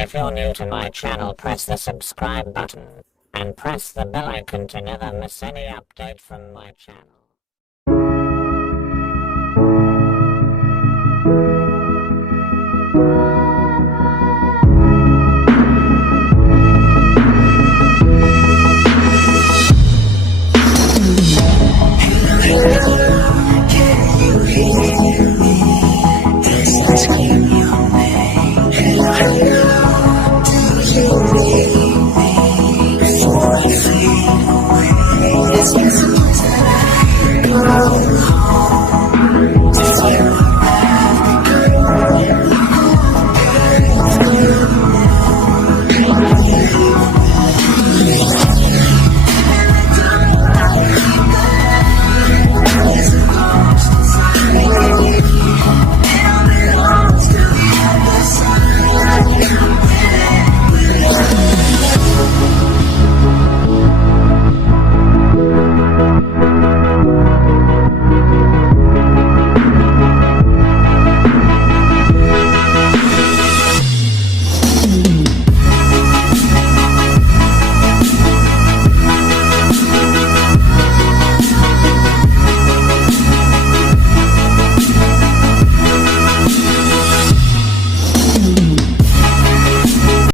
If you're new to my channel, press the subscribe button and press the bell icon to never miss any update from my channel. It's